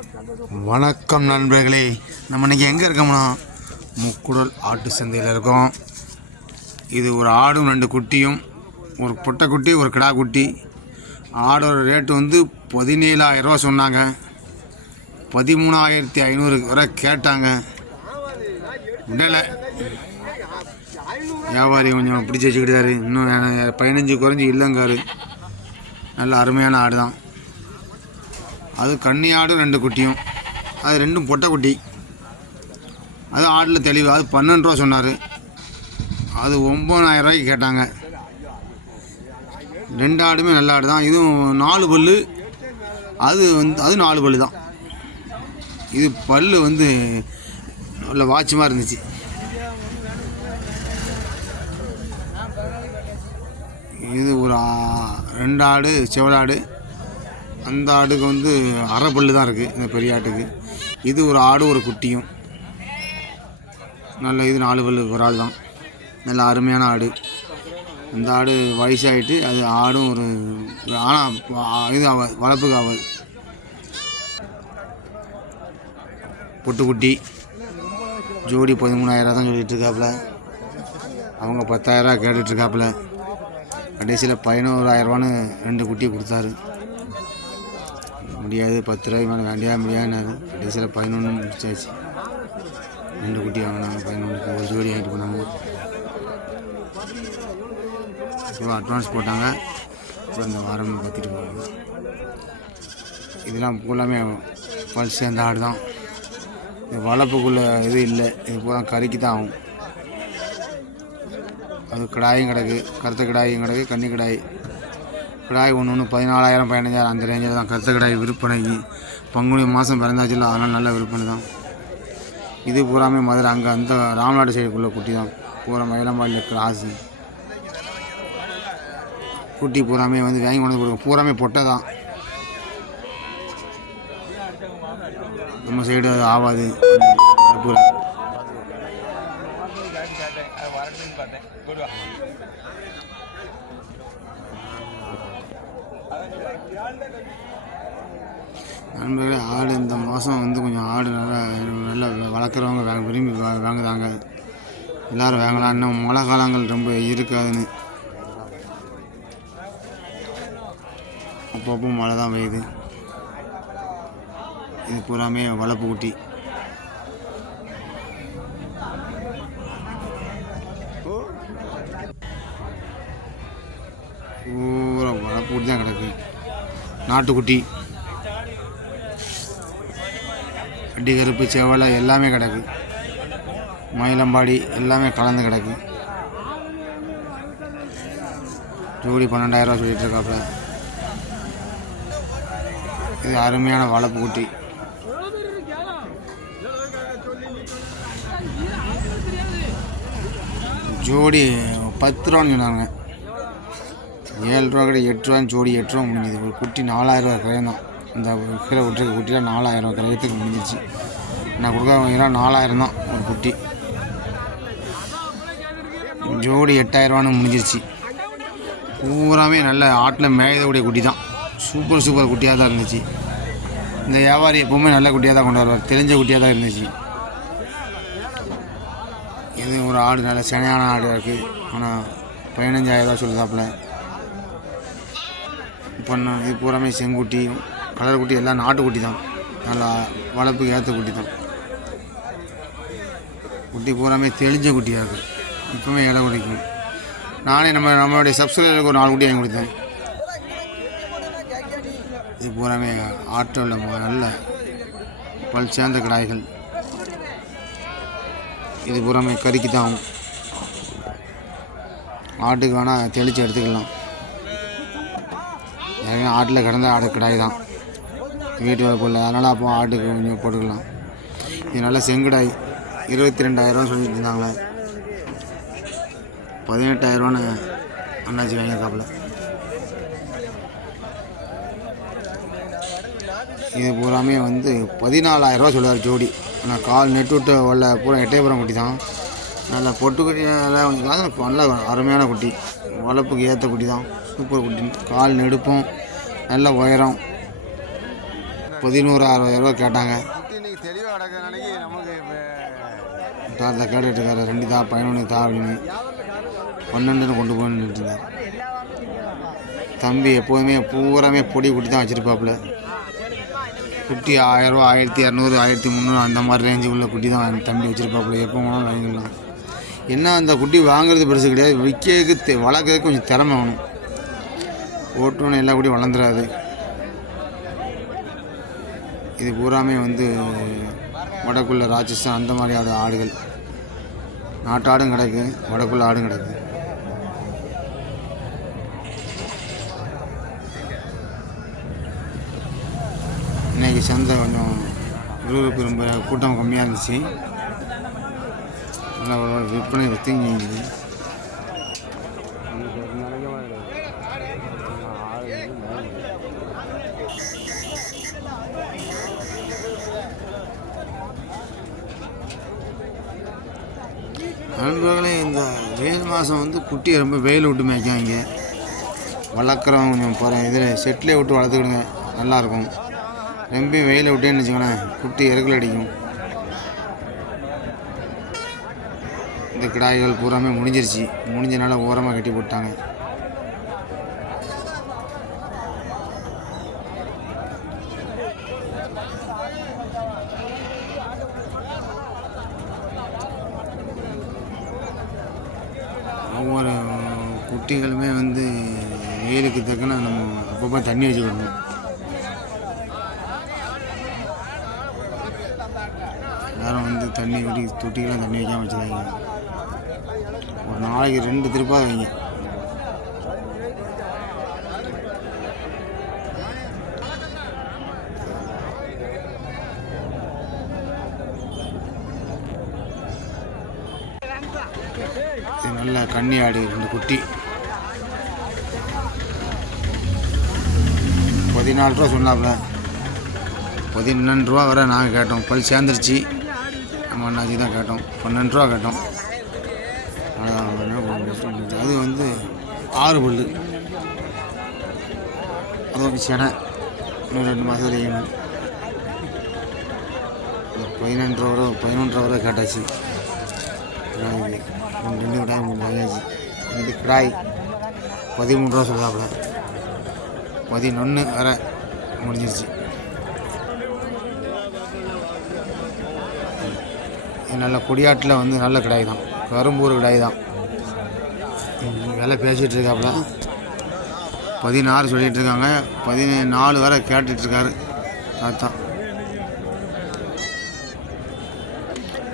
வணக்கம் நண்பர்களே, நம்ம இன்றைக்கி எங்கே இருக்கோம்னா முக்குடல் ஆட்டு சந்தையில் இருக்கோம். இது ஒரு ஆடும் 2 குட்டியும், ஒரு பொட்டைக்குட்டி ஒரு கிடா குட்டி. ஆடோட ரேட்டு வந்து 17,000 ரூபா சொன்னாங்க. 13,500 வரை கேட்டாங்க. விடலை. வியாபாரி கொஞ்சம் பிடிச்சி வச்சுக்கிட்டாரு. இன்னும் 15 குறைஞ்சி இல்லைங்காரு. நல்ல அருமையான ஆடு தான். அது கன்னி ஆடு 2 குட்டியும், அது 2 பொட்டைக்குட்டி. அது ஆடில் தெளிவு. அது 12 ரூபா சொன்னார். அது 9,000 ரூபாய்க்கு கேட்டாங்க. 2 ஆடுமே நல்ல ஆடு தான். இதுவும் 4 பல்லு. அது 4 பல்லு தான். இது பல்லு வந்து நல்ல வாட்சமாக இருந்துச்சு. இது ஒரு 2 ஆடு செவலாடு. அந்த ஆடுக்கு வந்து அரை பல்லு தான் இருக்குது, இந்த பெரிய ஆட்டுக்கு. இது ஒரு ஆடு ஒரு குட்டியும் நல்ல. இது 4 பல்லு ஒரு ஆடு தான். நல்ல அருமையான ஆடு. அந்த ஆடு வயசாகிட்டு அது ஆடும் ஒரு ஆனால் இது வளர்ப்புக்கு ஆகாது. பொட்டுக்குட்டி ஜோடி 13,000 தான் சொல்லிகிட்ருக்காப்புல. அவங்க 10,000 கேட்டுட்ருக்காப்புல. கடைசியில் 11,000 2 குட்டியை கொடுத்தாரு. முடியாது, 10 ரூபாய்க்கு மேலே முடியாதுனாரு. கடைசியில் 11 முடிச்சாச்சு. 2 குட்டி வாங்கினாங்க. 11க்கு ஒரு ஜோடி வாங்கிட்டு போனாங்க. இப்போ அட்வான்ஸ் போட்டாங்க. இப்போ இந்த வாரம் பார்த்துட்டு போவாங்க. இதெல்லாம் பூலாமே பல்ஸ் அந்த ஆடு தான். இது வளர்ப்புக்குள்ளே இது இல்லை. இது பூரா கறிக்கு தான் ஆகும். அது கிடாயும் கிடக்கு, கருத்த கிடாயும் கிடக்கு, கன்னி கிடாய். கிடாய் ஒன்று 14,000 15,000 அந்த ரேஞ்சில் தான். கருத்த கிடாய் விற்பனைக்கு பங்குனி மாதம் பிறந்தாச்சுல, அதனால் நல்ல விற்பனை தான். இது பூராமே மதுரை அங்கே அந்த ராமநாடு சைடுக்குள்ளே குட்டி தான். பூரா மயிலம்பாடியில் கிராஸு குட்டி பூராமே வந்து வாங்கி கொண்டு கொடுக்கும். பூராமே பொட்டை தான். நம்ம சைடு ஆகாது. நண்பர்களே, ஆடு இந்த மாதம் வந்து கொஞ்சம் ஆடு நல்லா வளர்க்குறவங்க விரும்பி வாங்குதாங்க. எல்லோரும் வாங்கலாம். இன்னும் மழை காலங்கள் ரொம்ப இருக்காதுன்னு. அப்பப்போ மழை தான் பெய்யுது. இது பூராமே வளர்ப்பு குட்டி. பூரா வளர்ப்பு குட்டி தான் கிடக்கு. நாட்டுக்குட்டி அடி கருப்பு செவலை எல்லாமே கிடக்கு. மயிலம்பாடி எல்லாமே கலந்து கிடக்கு. ஜோடி 12,000 ரூபா சொல்லிட்டு இருக்காப்புல. இது அருமையான வளர்ப்பு குட்டி. ஜோடி 10 ரூபான்னு சொன்னாங்க. 7 ரூபா கிடையாது, 8 ரூபான்னு ஜோடி 8 ரூபா முடிஞ்சுது. ஒரு குட்டி 4,000 ரூபா கிரையம் தான். இந்த கீழே விட்டுருக்க குட்டியில் 4,000 கிரயத்துக்கு முடிஞ்சிச்சு. நான் கொடுக்க 4,000 தான் ஒரு குட்டி. ஜோடி 8,000 முடிஞ்சிருச்சு. பூராமே நல்ல ஆட்டில் மேயக்கூடிய குட்டி தான். சூப்பர் குட்டியாக தான் இருந்துச்சு. இந்த வியாபாரி எப்போவுமே நல்ல குட்டியாக தான் கொண்டு வருவார். தெரிஞ்ச குட்டியாக தான் இருந்துச்சு. இது ஒரு ஆடு நல்ல சனையான ஆடு இருக்குது. ஆனால் 15,000 ரூபா சொல்லுதாப்புல. இப்போ இது பூராமே செங்குட்டியும் கலர் குட்டி எல்லாம் நாட்டுக்குட்டி தான். நல்லா வளர்ப்புக்கு ஏற்ற குட்டி தான். குட்டி பூராமே தெளிஞ்ச குட்டியாக இருக்குது. இப்போவுமே இலை குடிக்கும். நானே நம்மளுடைய சப்ஸ்கிரைபருக்கு ஒரு 4 குட்டி வாங்கி கொடுத்தேன். இது பூராமே ஆட்டோவில் நல்ல பல் சேர்ந்த கிடாய்கள். இது பூராமே கறிக்கு தான் ஆகும். ஆட்டுக்கு வேணால் தெளித்து எடுத்துக்கலாம். ஏன்னா ஆட்டில் கிடந்த ஆடு கிடாய் தான், வீட்டு வளர்ப்பில். அதனால் அப்போ ஆட்டுக்கு கொஞ்சம் போட்டுக்கலாம். இது நல்ல செங்குடாய். 22,000 ரூபா சொல்லிட்டு இருந்தாங்களே. 18,000 ரூபான்னு அண்ணாச்சி வாங்கியிருக்காப்புல. இது பூராமே வந்து 14,000 ரூபா சொல்லுவார் ஜோடி. ஆனால் கால் நெட்டு விட்டு உள்ள பூரா எட்டயபுரம் குட்டி தான். நல்ல பொட்டுக்குட்டியெல்லாம் நல்ல அருமையான குட்டி. வளர்ப்புக்கு ஏற்ற குட்டி தான். சூப்பர் குட்டி. கால் நெடுப்பும் நல்ல உயரம். 11,000 கேட்டாங்க. இன்னைக்கு தெளிவாக கிடக்கிற நினைக்கி நமக்கு தாரத்தை கேட்டுட்டு இருக்காரு. 2 தா 11 தா அப்படின்னு 12 கொண்டு போகணுன்னு இருந்தார். தம்பி எப்போதுமே பூராமே பொடி குட்டி தான் வச்சுருப்பாப்புல. குட்டி 1000 ரூபா, 1200, 1300 அந்த மாதிரி ரேஞ்சு உள்ள குட்டி தான் தம்பி வச்சுருப்பாப்புல. எப்போ வேணாலும் வாங்கிக்கலாம். என்ன அந்த குட்டி வாங்குறது பெருசு கிடையாது, விற்கிறதுக்கு வளர்க்குறதுக்கு கொஞ்சம் திறமை வேணும். ஓட்டுன்னு எல்லா குட்டியும் வளர்ந்துடாது. இது பூராமே வடக்குள்ள ராட்சசன் அந்த மாதிரி ஆடுகள். நாட்டாடும் கிடக்கு, வடக்குள்ள ஆடும் கிடக்கு. இன்றைக்கி சந்தை கொஞ்சம் விறுவிறுப்பு ரொம்ப கூட்டம் கம்மியாக இருந்துச்சு. நல்லா விற்பனை விற்றுங்கிது. நண்பர்களே, இந்த வெயில் மாதம் குட்டியை ரொம்ப வெயில் விட்டு மேய்க்காங்க. வளர்க்குறவங்க கொஞ்சம் போகிற இதில் செட்டிலே விட்டு வளர்த்துக்கிடுங்க, நல்லாயிருக்கும். ரொம்ப வெயிலை விட்டேன்னு வச்சுக்கோங்களேன், குட்டி இறக்கல் அடிக்கும். இந்த கிடாய்கள் பூராமே முடிஞ்சிருச்சு. முடிஞ்சனால ஓரமாக கட்டி போட்டாங்க. ஒவ்வொரு குட்டிகளுமே வெயிலுக்கு தக்கன நம்ம அப்பப்போ தண்ணி வச்சுக்கணும். எல்லாரும் தண்ணி குடி தொட்டிக்கெல்லாம் தண்ணி வைக்காமல் வச்சுருக்காங்க. ஒரு நாளைக்கு 2 திருப்பாக வைங்க. இது நல்ல கன்னி ஆடு 2 குட்டி. 14 ரூபா சொன்னாப்புல. 12 ரூபா வரை நாங்கள் கேட்டோம். பல் சேர்ந்துருச்சு. நம்ம அண்ணாச்சி தான் கேட்டோம். 12 ரூபா கேட்டோம். அது 6 பல். அது ஒரு செனை. இன்னும் 2 மாதம் வைக்கணும். 11 ரூபா வரை கேட்டாச்சு. 2 கிடாய் 3 வாங்கியாச்சு. இது கிடாய் 13 ரூபா சொல்லுதாப்புல. 11 வரை முடிஞ்சிருச்சு. நல்ல கொடியாட்டில் நல்ல கிடாய் தான், கரும்பூர் கிடாய் தான். விலை பேசிகிட்டு இருக்காப்புல. 16 சொல்லிகிட்டு இருக்காங்க. 14 வரை கேட்டுட்ருக்காரு தாத்தா.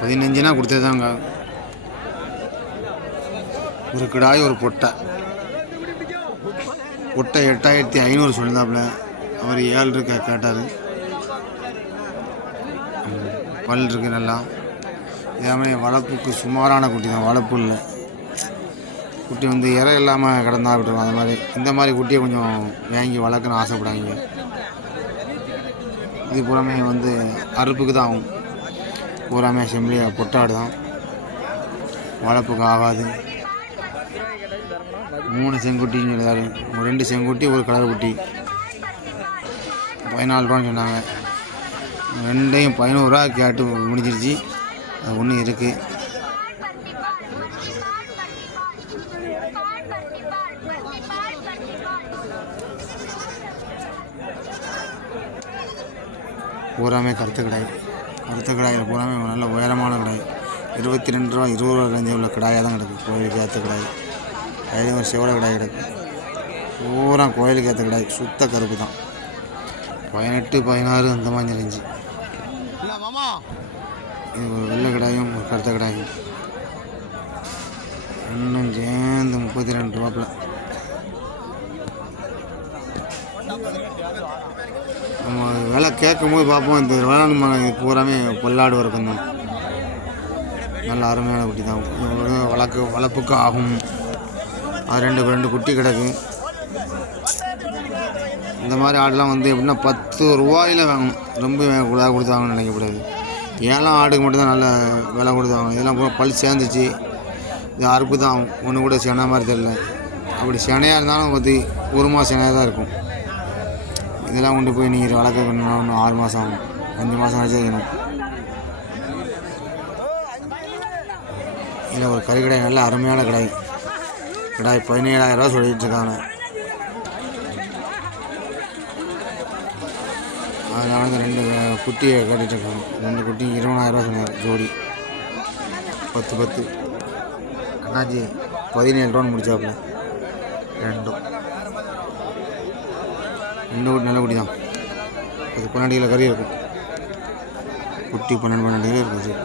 15னா கொடுத்ததாங்க. ஒரு கிடாய் ஒரு பொட்டை. பொட்டை 8500 சொல்லியிருந்தாப்புல. அவர் 7 இருக்க கேட்டார். பல் இருக்குது நல்லா. எல்லாமே வளர்ப்புக்கு சுமாரான குட்டி தான், வளர்ப்பு இல்லை. குட்டி இறை இல்லாமல் கிடந்தா விட்டுருவோம். அது மாதிரி இந்த மாதிரி குட்டியை கொஞ்சம் வாங்கி வளர்க்கணும்னு ஆசைப்படாங்க. இது பூராமே அறுப்புக்கு தான் ஆகும். பூராமே செம்பிளியாக பொட்டாடு தான், வளர்ப்புக்கு ஆகாது. 3 செங்குட்டின்னு சொல்லிதாரு. 2 செங்குட்டி, ஒரு கலர் குட்டி. 14 ரூபான்னு சொன்னாங்க. 2யும் 11 ரூபா கேட்டு முடிஞ்சிருச்சு. அது ஒன்று இருக்குது. பூராமே கருத்து கிடாய். கருத்து கிடாயில் பூராமே நல்ல உயரமான கிடாய். 22 ரூபா 20 ரூபா ரேஞ்சு உள்ள கிடாயாக தான் கிடக்கு. கோயிலுக்கு ஏற்ற கிடாய். அதில் ஒரு செவலை கிடாய் கிடக்கு. பூரா கோயிலுக்கு ஏற்ற கிடாய். சுத்த கருப்பு தான். 18, 16 அந்த மாதிரி ரேஞ்சு. இது ஒரு வெள்ளை கிடாயும் ஒரு கருத்த கிடாயும். இன்னும் சேர்ந்து 32 ரூபாப்பில். நம்ம விலை கேட்கும் போது பார்ப்போம். இந்த வேளாண் மரம் பூராமே பொல்லாடு வரைக்கும் தான். நல்ல அருமையான குட்டி தான். வளர்ப்புக்கு ஆகும். அது 2 குட்டி கிடக்கு. இந்த மாதிரி ஆடெலாம் எப்படின்னா 10 ரூபாயில் வாங்கணும். ரொம்ப கொடுத்து வாங்கணும்னு நினைக்கக்கூடாது. ஏழாம் ஆடுக்கு மட்டும்தான் நல்ல விலை கொடுத்து வாங்கணும். இதெல்லாம் பூரா பல் சேர்ந்துச்சு. இது அறுப்பு தான் ஆகும். ஒன்று கூட செனை மாதிரி தெரியல. அப்படி செனையாக இருந்தாலும் 1 மாதம் செனையாக தான் இருக்கும். இதெல்லாம் கொண்டு போய் நீங்கள் வளர்க்க இன்னும் 6 மாதம் ஆகும், 5 மாதம் வச்சு வைக்கணும். இதில் ஒரு கறி கடாய், நல்ல அருமையான கடாய் 17,000 ரூபா சொல்லிட்டு இருக்காங்க. அதனால இந்த 2 குட்டியை கேட்டுட்ருக்காங்க. 2 குட்டி 20,000 ரூபா சொன்னார் ஜோடி. 10 அண்ணாச்சி 17 ரூபான்னு முடிச்சாப்புல. ரெண்டு குட்டி நல்ல குட்டி தான். அது 12 கிலோ கறி இருக்கும். குட்டி 12 கிலோ இருக்கும். சரி,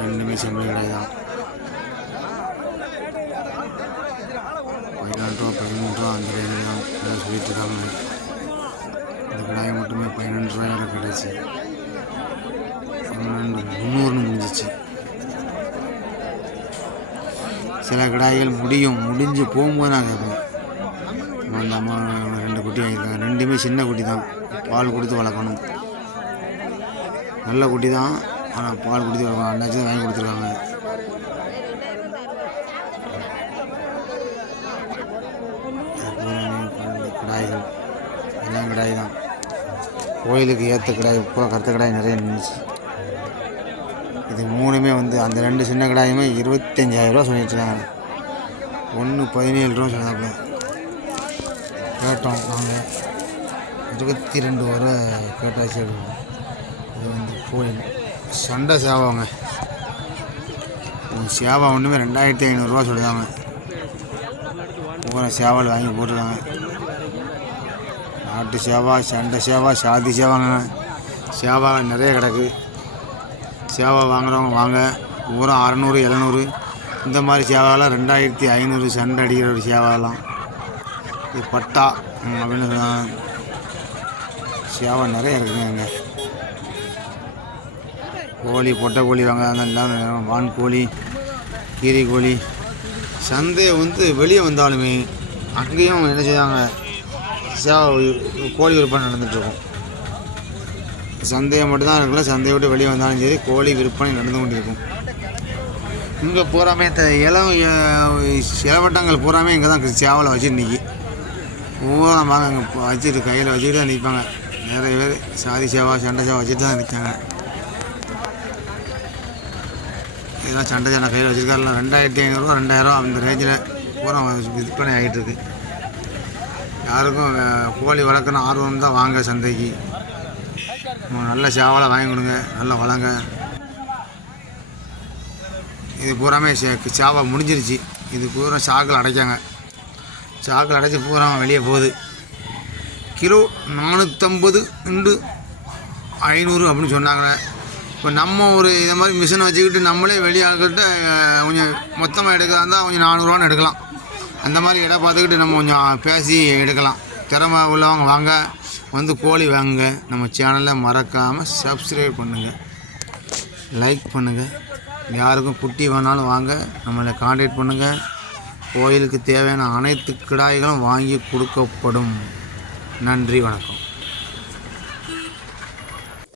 ரெண்டுமே செம்மறி கடாய் தான். 14 ரூபா 13 ரூபா அந்த ரேஞ்சில் தான் எல்லாம் சொல்லிட்டு இருக்காங்க. இந்த கடாயை மட்டுமே 12 ரூபாய் கிடச்சி 300 முடிஞ்சிச்சு. சில கடாய்கள் முடிஞ்சு போகும்போது நான் கேட்பேன். அந்த அம்மா 2 குட்டி வாங்கியிருக்காங்க. 2மே சின்ன குட்டி தான். பால் கொடுத்து வளர்க்கணும். நல்ல குட்டி தான், ஆனால் பால் கொடுத்து வளர்க்கணும். அண்ணாச்சி வாங்கி கொடுத்துருக்காங்க. கடாய்கள் எல்லாம் கடாய் தான். கோயிலுக்கு ஏற்ற கடாய் பூரா கருத்த கடாய் நிறைய நின்றுச்சு. இது 3மே அந்த 2 சின்ன கடாயுமே 25,000 ரூபா சொல்லிட்டுருக்காங்க. 1 17 ரூபா சொன்னாப்புல. கேட்டோம் நாங்கள் 22 வரை கேட்டாச்சு. இது கோயில் சண்டை சேவாங்க. சேவா ஒன்றுமே 2,500 ரூபா சொல்லுதாங்க. பூரா சேவல் வாங்கி போட்டிருக்காங்க. நாட்டு சேவா, சண்டை சேவா, சாதி சேவாங்க. சேவா நிறைய கிடக்கு. சேவா வாங்குறவங்க வாங்க. பூரா 600 700 இந்த மாதிரி சேவாலாம் 2,500 சண்டை அடிக்கிற ஒரு சேவாலாம். இது பட்டா அப்படின்னு சொல்லுவாங்க. சேவா நிறைய இருக்குங்க. அங்கே கோழி, பொட்டை கோழி வாங்க, அதெல்லாம் வான் கோழி, கீரி கோழி. சந்தை வெளியே வந்தாலுமே அங்கேயும் என்ன செய்வாங்க, கோழி விற்பனை நடந்துகிட்ருக்கும். சந்தையை மட்டும்தான் இருக்குல்ல, சந்தையை விட்டு வெளியே வந்தாலும் சரி கோழி விற்பனை நடந்து கொண்டிருக்கும். இங்கே பூராமே இந்த இளவட்டங்கள் பூராமே இங்கே தான் சேவலை வச்சு நிற்கி பூரா வாங்க அங்கே வச்சுட்டு கையில் வச்சுக்கிட்டு தான் நிற்பாங்க. நிறைய பேர் சாதி சேவா, சண்டை சேவா வச்சுட்டு தான் நிற்காங்க. இதெல்லாம் சண்டை சேவை கையில் வச்சுருக்காருல. 2,500 ரூபா 2,000 ரூபா அந்த ரேஞ்சில் பூரா விற்பனை ஆகிட்டுருக்கு. யாருக்கும் கோழி வளர்க்கணும் ஆர்வம் தான் வாங்க சந்தைக்கு. நல்ல சேவலை வாங்கி கொடுங்க, நல்லா வளங்க. இது பூராமே சேவை முடிஞ்சிருச்சு. இது பூரா சாக்கில் அடைக்காங்க. சாக்கில் அடைச்சி பூரா வெளியே போகுது. கிலோ 450 × 500 அப்படின்னு சொன்னாங்க. இப்போ நம்ம ஒரு இதை மாதிரி மிஷினை வச்சுக்கிட்டு நம்மளே வெளியாகிட்ட கொஞ்சம் மொத்தமாக எடுக்கிறதா இருந்தால் கொஞ்சம் 400 ரூபான்னு எடுக்கலாம். அந்த மாதிரி இடம் பார்த்துக்கிட்டு நம்ம கொஞ்சம் பேசி எடுக்கலாம். திறமை உள்ளவங்க வாங்க, கோழி வாங்க. நம்ம சேனலை மறக்காமல் சப்ஸ்கிரைப் பண்ணுங்கள், லைக் பண்ணுங்கள். யாருக்கும் குட்டி வேணாலும் வாங்க, நம்மளை கான்டாக்ட் பண்ணுங்கள். கோயிலுக்கு தேவையான அனைத்து கிடாய்களும் வாங்கி கொடுக்கப்படும். நன்றி, வணக்கம்.